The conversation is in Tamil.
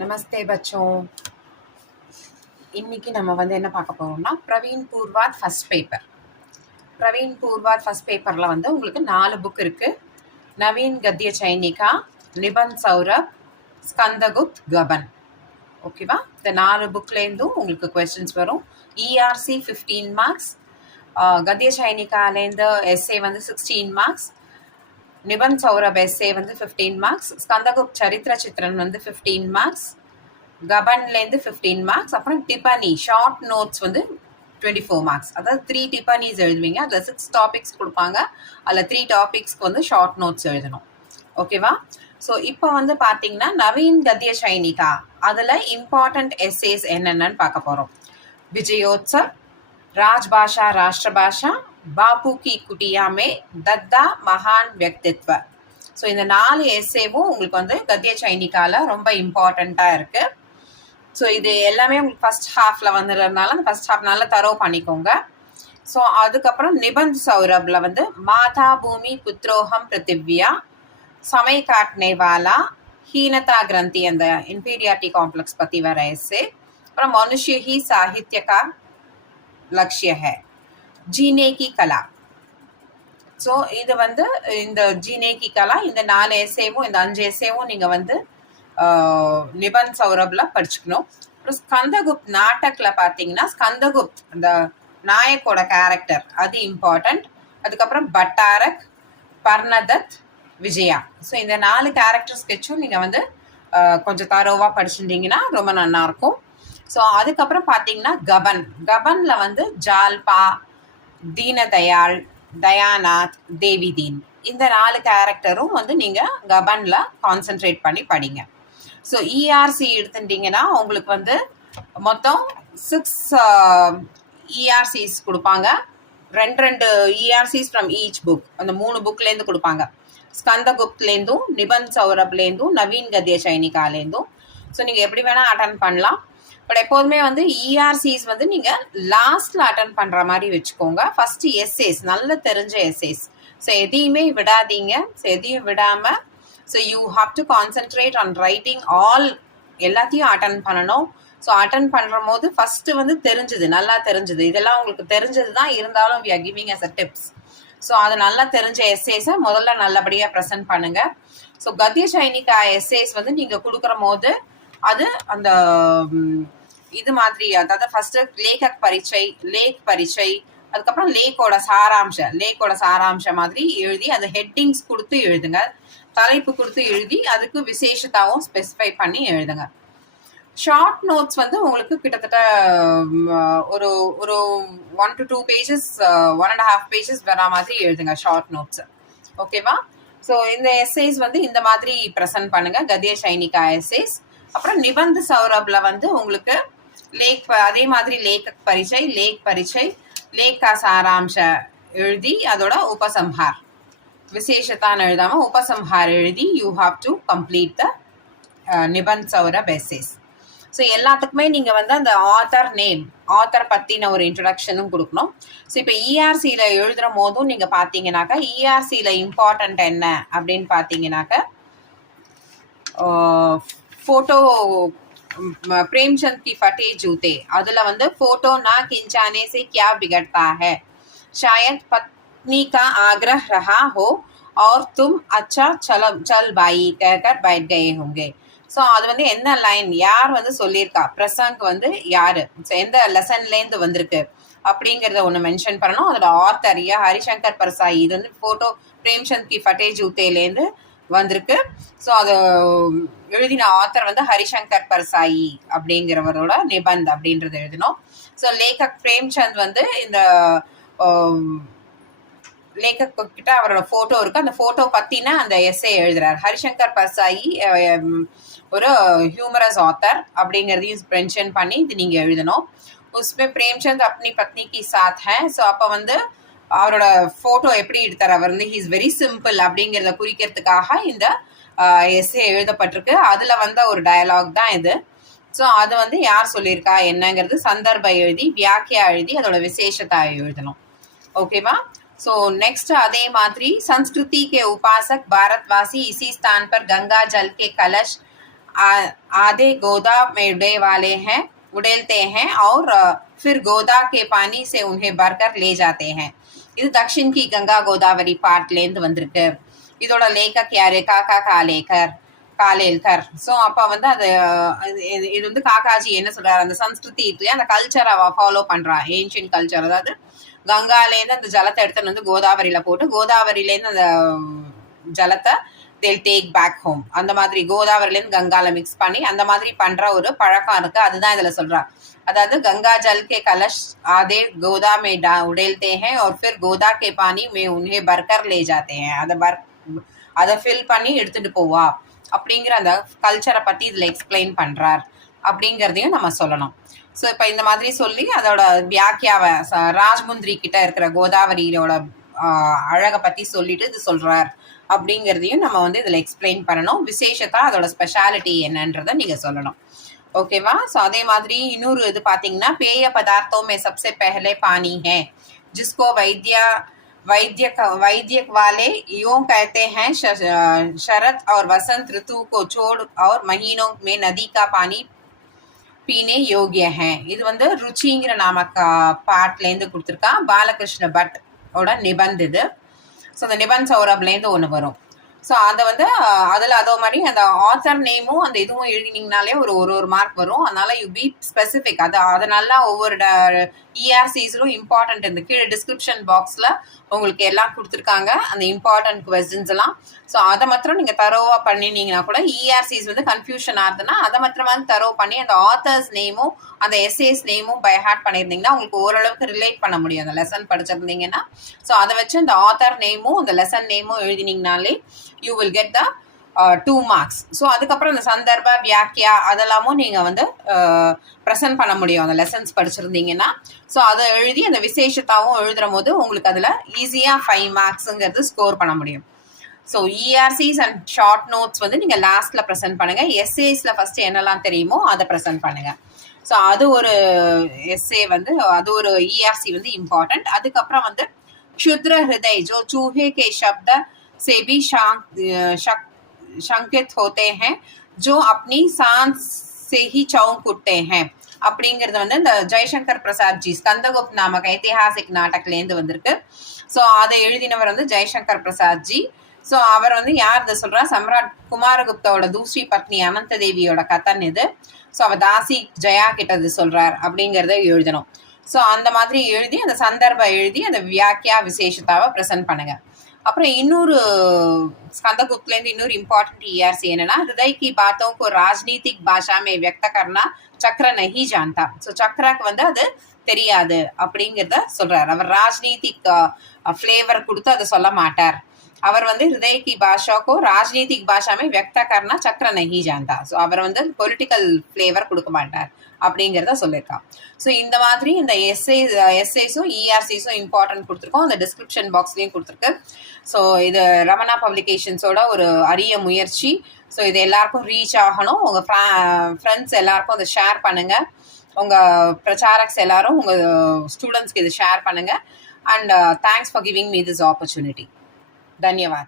நமஸ்தே பச்சோ. இன்னைக்கு நம்ம வந்து என்ன பார்க்க போறோம்னா Praveen Purvardh first paper. Praveen Purvardh first பேப்பரில் வந்து உங்களுக்கு 4 புக் இருக்குது. நவீன் கத்திய சைனிகா, நிபந்த் சௌரப், ஸ்கந்தகுப்த், கபன். ஓகேவா? இந்த 4 புக்லேருந்தும் உங்களுக்கு கொஸ்டின்ஸ் வரும். இஆர்சி 15 மார்க்ஸ், கத்திய சைனிகாலேருந்து எஸ்ஏ வந்து 16 மார்க்ஸ், நிபந்த் சௌரப் எஸ்ஏ வந்து 15 மார்க்ஸ், ஸ்கந்தகுப்த் சரித்திர சித்திரன் வந்து 15 மார்க்ஸ், கபன்லேருந்து 15 மார்க்ஸ், அப்புறம் டிப்பனி ஷார்ட் நோட்ஸ் வந்து 24 மார்க்ஸ். அதாவது 3 டிப்பனிஸ் எழுதுவீங்க. அதில் 6 டாபிக்ஸ் கொடுப்பாங்க. அதில் 3 டாபிக்ஸ்க்கு வந்து ஷார்ட் நோட்ஸ் எழுதணும். ஓகேவா? ஸோ இப்போ வந்து பார்த்தீங்கன்னா நவீன் கத்திய சைனிகா அதில் இம்பார்ட்டண்ட் எஸ்ஏஸ் என்னென்னு பார்க்க போகிறோம். விஜயோத்சவ், ராஜ்பாஷா ராஷ்டிரபாஷா, பாபு கி குட்டியா மே, தத்தா மகான் வியக்தித்வ. ஸோ இந்த 4 எஸ்ஏவும் உங்களுக்கு வந்து கத்திய சைனிகாவில் ரொம்ப இம்பார்ட்டண்ட்டாக இருக்குது. ஸோ இது எல்லாமே உங்களுக்கு ஃபர்ஸ்ட் ஹாஃபில் வந்துடுறதுனால அந்த ஃபர்ஸ்ட் ஹாஃப் நல்லா தரோ பண்ணிக்கோங்க. ஸோ அதுக்கப்புறம் நிபந்த் சௌரபில் வந்து மாதா பூமி புத்ரோகம் பிருத்திவ்யா, சமை காட்னேவாலா, ஹீனதா கிரந்தி அந்த இன்ஃபீரியாரிட்டி காம்ப்ளெக்ஸ் பற்றி வர எஸ்ஸே. அப்புறம் மனுஷ்ய ஹி சாகித்ய கா லக்ஷ்ய ஹை, ஜீனே கி கலா. ஸோ இது வந்து இந்த ஜீனே கி கலா இந்த 4 எஸ்ஏவும் இந்த 5 எஸ்ஏவும் நீங்கள் வந்து நிபந்த் சௌரபில் படிச்சுக்கணும். அப்புறம் ஸ்கந்தகுப்த் நாட்டக்கில் பார்த்தீங்கன்னா ஸ்கந்தகுப்த் அந்த நாயக்கோட கேரக்டர் அது இம்பார்ட்டண்ட். அதுக்கப்புறம் பட்டாரக், பர்ணதத், விஜயா. ஸோ இந்த 4 கேரக்டர் ஸ்கெட்சும் நீங்கள் வந்து கொஞ்சம் தரோவாக படிச்சுட்டிங்கன்னா ரொம்ப நல்லாயிருக்கும். ஸோ அதுக்கப்புறம் பார்த்தீங்கன்னா கபன். கபனில் வந்து ஜால்பா, தீனதயாள், தயாநாத், தேவிதீன் இந்த 4 கேரக்டரும் வந்து நீங்கள் கபனில் கான்சென்ட்ரேட் பண்ணி படிங்க. ஸோ இஆர்சி எடுத்துட்டிங்கன்னா உங்களுக்கு வந்து மொத்தம் 6 இஆர்சிஸ் கொடுப்பாங்க. 2 இஆர்சிஸ் ஃப்ரம் ஈச் புக். அந்த 3 புக்லேருந்து கொடுப்பாங்க. ஸ்கந்தகுப்த்லேருந்தும், நிபந்த் சௌரப்லேருந்தும், நவீன் கத்திய சைனிகாலேருந்தும். ஸோ நீங்கள் எப்படி வேணால் அட்டன் பண்ணலாம். பட் எப்போதுமே வந்து இஆர்சிஸ் வந்து நீங்கள் லாஸ்ட்டில் அட்டன் பண்ணுற மாதிரி வச்சுக்கோங்க. ஃபஸ்ட்டு எஸ்ஏஸ் நல்ல தெரிஞ்ச எஸ்ஏஸ். ஸோ எதையுமே விடாதீங்க. ஸோ எதையும் விடாமல் so you have to concentrate on writing all. எல்லாத்தையும் அட்டன் பண்ணணும். ஸோ அட்டன் பண்ணுற போது ஃபஸ்ட்டு வந்து தெரிஞ்சுது, நல்லா தெரிஞ்சுது. இதெல்லாம் உங்களுக்கு தெரிஞ்சது தான், இருந்தாலும் we are giving as a tips. So அது நல்லா தெரிஞ்ச எஸ்ஏஸை முதல்ல நல்லபடியாக ப்ரெசென்ட் பண்ணுங்கள். ஸோ கத்திய சைனிகா எஸ்ஏஸ் வந்து நீங்கள் கொடுக்குற போது அது அந்த இது மாதிரி, அதாவது ஃபஸ்ட்டு லேகக் பரீட்சை, லேக் பரீட்சை, அதுக்கப்புறம் லேக்கோட சாராம்சம் மாதிரி எழுதி அந்த ஹெட்டிங்ஸ் கொடுத்து எழுதுங்க. தலைப்பு கொடுத்து எழுதி அதுக்கு விசேஷத்தாவும் ஸ்பெசிஃபை பண்ணி எழுதுங்க. ஷார்ட் நோட்ஸ் வந்து உங்களுக்கு கிட்டத்தட்ட ஒரு 1 to 2 pages, 1.5 pages வர மாதிரி எழுதுங்க ஷார்ட் நோட்ஸ். ஓகேவா? ஸோ இந்த எஸ்ஏஸ் வந்து இந்த மாதிரி ப்ரெசென்ட் பண்ணுங்க, கத்திய சைனிகா எஸ்ஏஸ். அப்புறம் நிபந்த் சௌரபில் வந்து உங்களுக்கு அதே மாதிரி லேக் பரீட்சை, லேக் கா சாராம்ச எழுதி அதோட உபசம்ஹார், விசேஷத்தான் எழுதாமல் உபசம்ஹார் எழுதி you have to complete the nibandh Saurabh எஸ்ஏஸ். ஸோ எல்லாத்துக்குமே நீங்கள் வந்து அந்த ஆத்தர் பற்றின ஒரு இன்ட்ரடக்ஷனும் கொடுக்கணும். ஸோ இப்போ இஆர்சியில் எழுதுகிற போதும் நீங்கள் பார்த்தீங்கன்னாக்கா இஆர்சியில் இம்பார்ட்டண்ட் என்ன அப்படின்னு பார்த்தீங்கன்னாக்கா ஃபோட்டோ प्रेमचंद की फटे जूते அதுல வந்து फोटो ना खिंचाने से क्या बिगड़ता है, शायद पत्नी का आग्रह रहा हो और तुम अच्छा चल बाई कहकर बैठ गए होंगे. ஸோ அது வந்து என்ன லைன், யார் வந்து சொல்லியிருக்கா, பிரசங்க் வந்து யாரு, எந்த லெசன்லேருந்து வந்திருக்கு அப்படிங்கிறத ஒன்று மென்ஷன் பண்ணணும். அதோட ஆத்தர் ஹரிசங்கர் பர்சாயி. இது வந்து ஃபோட்டோ பிரேம்சந்த் கி ஃபட்டே ஜூத்தேலேருந்து வந்திருக்கு. ஸோ அது எழுதின ஆத்தர் வந்து ஹரிசங்கர் பர்சாயி அப்படிங்கிறவரோட நிபந்த் அப்படின்றது எழுதணும். ஸோ லேகக் பிரேம்சந்த் வந்து இந்த லேகக் கிட்ட அவரோட ஃபோட்டோ இருக்கு. அந்த ஃபோட்டோ பற்றின அந்த எஸ்ஏ எழுதுறாரு. ஹரிசங்கர் பர்சாயி ஒரு ஹியூமரஸ் ஆத்தர் அப்படிங்கிறதையும் மென்ஷன் பண்ணி இது நீங்கள் எழுதணும். உஸ்மே பிரேம்சந்த் अपनी पत्नी की साथ है. ஸோ அப்போ வந்து அவரோட ஃபோட்டோ எப்படி எடுத்தார், அவர் வந்து ஹீஸ் வெரி சிம்பிள் அப்படிங்கிறத குறிக்கிறதுக்காக இந்த எஸ்ஏ எழுதப்பட்டிருக்கு. அதில் வந்த ஒரு டயலாக் தான் இது. ஸோ அது வந்து யார் சொல்லியிருக்கா என்னங்கிறது சந்தர்ப்ப எழுதி, வியாக்கியா எழுதி அதோட விசேஷத்தை எழுதணும். ஓகேவா? ஸோ நெக்ஸ்ட் அதே மாதிரி संस्कृति के उपासक भारतवासी इसी स्थान पर गंगा जल के कलश आधे गोदा में उड़ेलते हैं और फिर गोदा के पानी से उन्हें भरकर ले जाते हैं. இது தக்ஷின் கி கங்கா கோதாவரி பாட்லேருந்து வந்திருக்கு. இதோட லேக்கக் யாரு? காக்கா காலேல்கர். ஸோ அப்போ வந்து அது இது வந்து காக்காஜி என்ன சொல்றாரு, அந்த சம்ஸ்கிருதி இருக்குல்லையா, அந்த கல்ச்சரை ஃபாலோ பண்றா, ஏன்ஷியன்ட் கல்ச்சர். அதாவது கங்காலேருந்து அந்த ஜலத்தை எடுத்துன்னு வந்து கோதாவரியில போட்டு கோதாவரியிலேருந்து அந்த ஜலத்தை they'll டேக் பேக் ஹோம். அந்த மாதிரி கோதாவரிலேருந்து கங்கால மிக்ஸ் பண்ணி அந்த மாதிரி பண்ற ஒரு பழக்கம் இருக்கு. அதுதான் இதுல சொல்றா. अदाद गंगा जल के कलश आधे गोदा में उड़ेलते हैं और फिर गोदा के पानी में उन्हें भरकर ले जाते हैं. அதை ஃபில் பண்ணி எடுத்துட்டு போவா அப்படிங்கிற அந்த கல்ச்சரை பற்றி இதில் எக்ஸ்பிளைன் பண்ணுறார் அப்படிங்கிறதையும் நம்ம சொல்லணும். ஸோ இப்போ இந்த மாதிரி சொல்லி அதோட வியாக்கியாவை ராஜ்முந்திரி கிட்ட இருக்கிற கோதாவரியோட அழகை பற்றி சொல்லிட்டு இது சொல்கிறார் அப்படிங்கிறதையும் நம்ம வந்து இதில் எக்ஸ்பிளைன் பண்ணணும். விசேஷத்தா அதோட ஸ்பெஷாலிட்டி என்னன்றதை நீங்கள் சொல்லணும். ஓகேவா? ஸோ அதே மாதிரி இன்னொரு இது பார்த்தீங்கன்னா, पेय पदार्थों में सबसे पहले पानी है जिसको वैद्यक वाले यूं कहते हैं शरद और वसंत ऋतु को छोड़ और महीनों में नदी का पानी पीने योग्य है. இது வந்து ருச்சிங்கிற நாம பாட்லேருந்து கொடுத்துருக்கா. பாலகிருஷ்ண பட் ஓட நிபந்த் இது. ஸோ அந்த நிபந்த் சௌரப்லேருந்து ஒன்று வரும். ஸோ அதை வந்து அதில் அதோ மாதிரி அந்த ஆத்தர் நேமும் அந்த இதுவும் எழுதினீங்கனாலே ஒரு மார்க் வரும். அதனால யூ பி ஸ்பெசிஃபிக். அதை நல்லா ஒவ்வொரு இஆர்சிஸ்லும் இம்பார்ட்டன்ட் இந்த கீழே டிஸ்கிரிப்ஷன் பாக்ஸில் உங்களுக்கு எல்லாம் கொடுத்துருக்காங்க, அந்த இம்பார்ட்டன்ட் கொஸ்டின்ஸ் எல்லாம். ஸோ அதை மாத்திரம் நீங்கள் தரோவாக பண்ணினீங்கன்னா கூட இஆர்சிஸ் வந்து கன்ஃபியூஷன் ஆகுதுன்னா அதை மாத்திரம் வந்து தரோ பண்ணி அந்த ஆத்தர்ஸ் நேமும் அந்த எஸ்ஏஸ் நேமும் பை ஹார்ட் பண்ணியிருந்தீங்கன்னா உங்களுக்கு ஓரளவுக்கு ரிலேட் பண்ண முடியும் அந்த லெசன் படிச்சிருந்தீங்கன்னா. ஸோ அதை வச்சு அந்த ஆத்தர் நேமும் அந்த லெசன் நேமும் எழுதினீங்கனாலே you will get the 2 marks. So அதுக்கப்புறம் இந்த சந்தர்ப்ப வியாக்கியா அதெல்லாமும் நீங்கள் வந்து ப்ரெசென்ட் பண்ண முடியும் அந்த லெசன்ஸ் படிச்சிருந்தீங்கன்னா. ஸோ அதை எழுதி அந்த விசேஷத்தாவும் எழுதுற போது உங்களுக்கு அதில் ஈஸியாக 5 மார்க்ஸுங்கிறது ஸ்கோர் பண்ண முடியும். ஸோ இஆர்சிஸ் அண்ட் ஷார்ட் நோட்ஸ் வந்து நீங்கள் லாஸ்ட்டில் ப்ரெசென்ட் பண்ணுங்கள். எஸ்ஏஸில் ஃபஸ்ட்டு என்னெல்லாம் தெரியுமோ அதை ப்ரெசென்ட் பண்ணுங்கள். ஸோ அது ஒரு எஸ்ஏ வந்து அது ஒரு இஆர்சி வந்து இம்பார்ட்டண்ட். அதுக்கப்புறம் வந்து क्षुद्र हृदय जो चूहे के शब्द से भी शंकित होते हैं जो अपनी सांस से ही चौंक उठते हैं அப்படிங்கிறது வந்து இந்த ஜெய்சங்கர் பிரசாத் ஜி ஸ்கந்தகுப்த் நாமக ஐதிஹாசிக் நாடக்லேருந்து வந்திருக்கு. ஸோ அதை எழுதினவர் வந்து ஜெய்சங்கர் பிரசாத் ஜி. ஸோ அவர் வந்து யார் இதை சொல்றா, சம்ராட் குமாரகுப்தாவோட தூஸ்ரி பத்னி அனந்த தேவியோட கதன் இது. ஸோ அவர் தாசி ஜெயா கிட்ட இது சொல்றார் அப்படிங்கிறத எழுதணும். ஸோ அந்த மாதிரி எழுதி அந்த சந்தர்ப்பம் எழுதி அந்த வியாக்கியா விசேஷத்தாவை ப்ரெசென்ட் பண்ணுங்க. அப்புறம் இன்னொரு ஸ்கந்தகுப்த்லேருந்து இன்னொரு இம்பார்ட்டன்ட் இஆர்சி என்னன்னா, हृदय की बातों को राजनीतिक भाषा में व्यक्त करना चक्र नहीं जानता. ஸோ சக்ராக்கு வந்து அது தெரியாது அப்படிங்கிறத சொல்றாரு. அவர் ராஜ்நீதிக் ஃப்ளேவர் கொடுத்து அதை சொல்ல மாட்டார். அவர் வந்து हृदय की भाषा को राजनीतिक भाषा में व्यक्त करना चक्र नहीं जानता. ஸோ அவர் வந்து பொலிட்டிக்கல் ஃப்ளேவர் கொடுக்க மாட்டார் அப்படிங்கிறத சொல்லியிருக்கான். ஸோ இந்த மாதிரி இந்த எஸ்ஏஸும் இஆர்சிஸும் இம்பார்ட்டன்ட் கொடுத்துருக்கோம். அந்த டிஸ்கிரிப்ஷன் பாக்ஸ்லேயும் கொடுத்துருக்கு. ஸோ இது ரமணா பப்ளிகேஷன்ஸோட ஒரு அரிய முயற்சி. ஸோ இது எல்லாருக்கும் ரீச் ஆகணும். உங்கள் ஃப்ரெண்ட்ஸ் எல்லாருக்கும் அதை ஷேர் பண்ணுங்கள். உங்கள் பிரச்சாரக்ஸ் எல்லாரும் உங்கள் ஸ்டூடெண்ட்ஸ்க்கு இது ஷேர் பண்ணுங்கள். And thanks for giving me this opportunity. धन्यवाद.